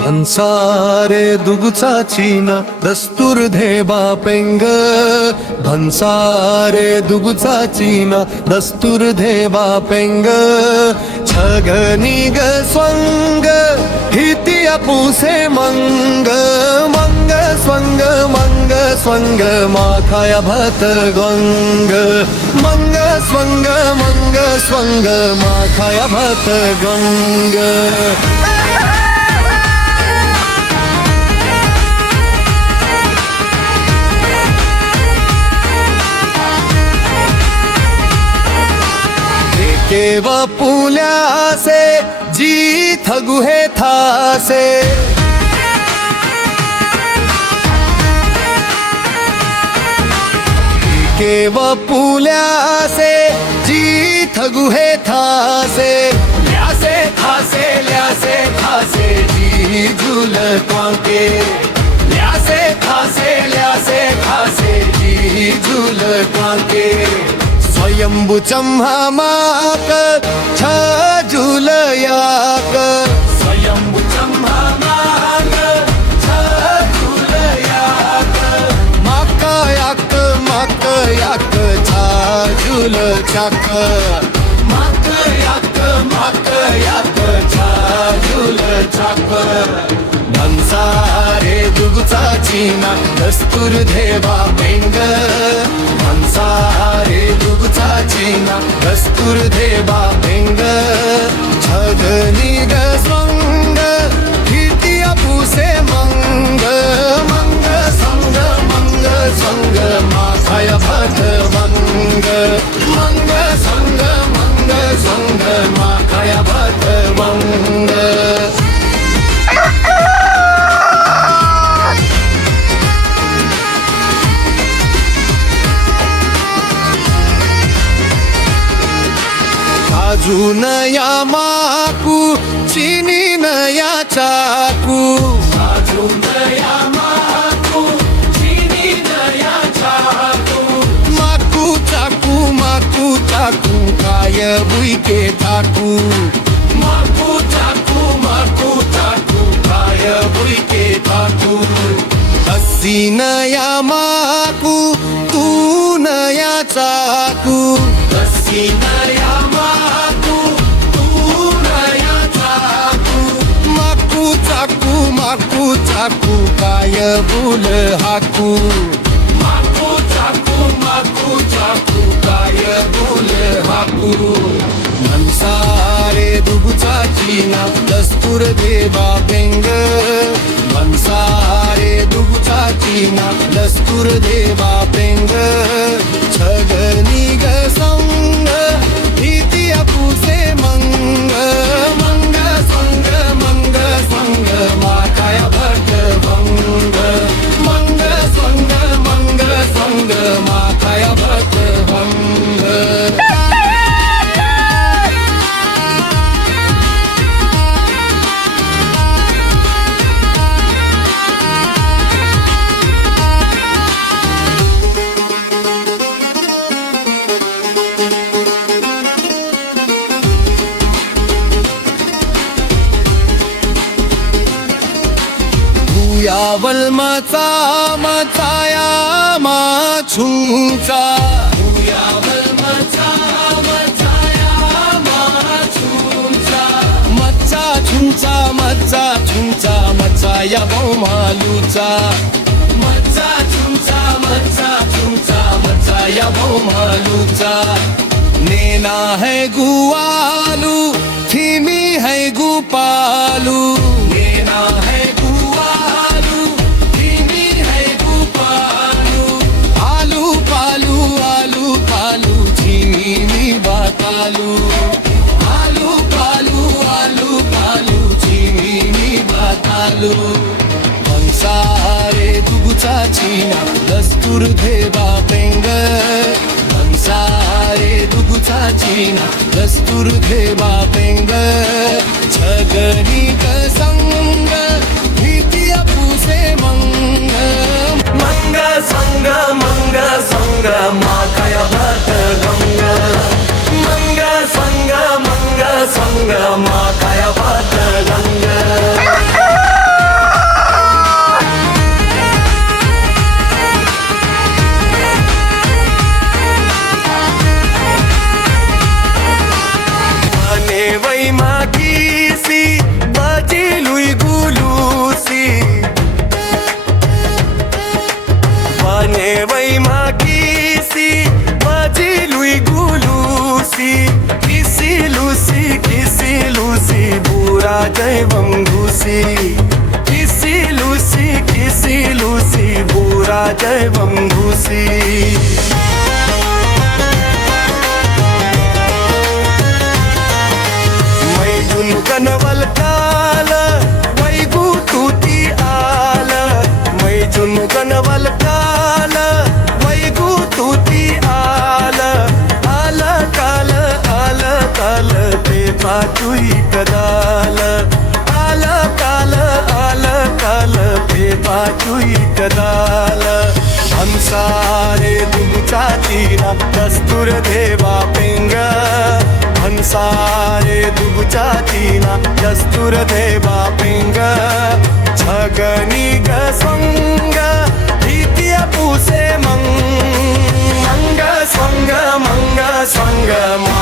भन्सारे दुगुचाचीना दस्तूर धेबा पेंग भन्सारे दुगुचाचीना दस्तूर धेबा पेंग छगनी ग स्वंग हितिया पुसे मंग मंग स्वंग मंग स्वंग माखाया भत गंग मंग स्वंग माखाया भत गंग केवा पुल्या से जी थगुहे था से केवा पुल्या से जी थगुहे था से ल्या से था से जी झूल क्वांके ल्या से था से जी झूल क्वांके स्वयंभू चम्हामाक झुलयाक स्वयंभू चम्हामाक झुलयाक माकयाक झुल चाक माकयाक झुल चाक भन्सारे दुगुचाचीना दस्तूर धेबा पेंग भन्सारे दुगुचाचीना दस्तूर धेबा पेंग छगनी ग स्वंग हितिया पुसे मंग मंग संग माखाया भत मंग मंग संग माखाया भत मंग काजू नया माकू चीनी नया चाकू काजू नया माकू चीनी नया चाकू माकू चाकू काय बुई के ठाकू माकू चाकू काय बुई के ठाकू अस्सी नया माकू तू नया चाकू अस्सी नया चाकू काय बुल हाकू माकू चाकू काय बुल हाकू भन्सारे दुगुचाचीना दस्तूर धेबा पेंग भन्सारे दुगुचाचीना दस्तूर धेबा पेंग छगनी ग संग हितिया पुसे मंग मंग स्वंग माखाया भट भंग मंग स्वंग माखाया भट भंग यावल मचाया माछुंचा यावल मचाया माछुंचा मच्चा या मालूचा मच्चा या मालूचा नेना है गुआलू थीमी है गुपालू नेना है भन्सारे दुगुचाचीना दस्तूर धेबा पेंग भन्सारे दुगुचाचीना दस्तूर धेबा पेंग छगनी ग संग हितिया पुसे मंग मंग संग माखाया भत गंग मंग संग माखाया भत गंग जय वंगूसी किसी लूसी भूरा जय वंगूसी मैजून कनवल काल वैगू तूती आल मैजून कनवल काल वैगू तूती आल आल काल ते पाचुई कदाल आल काल ते पाचुई कदाल हंसारे दुगुचा तीना दस्तूर देवा पेंग हंसारे दुगुचा तीना दस्तूर देवा पेंग छगनी ग स्वंग द्वितीय पूसे मंग मंग स्वंग मा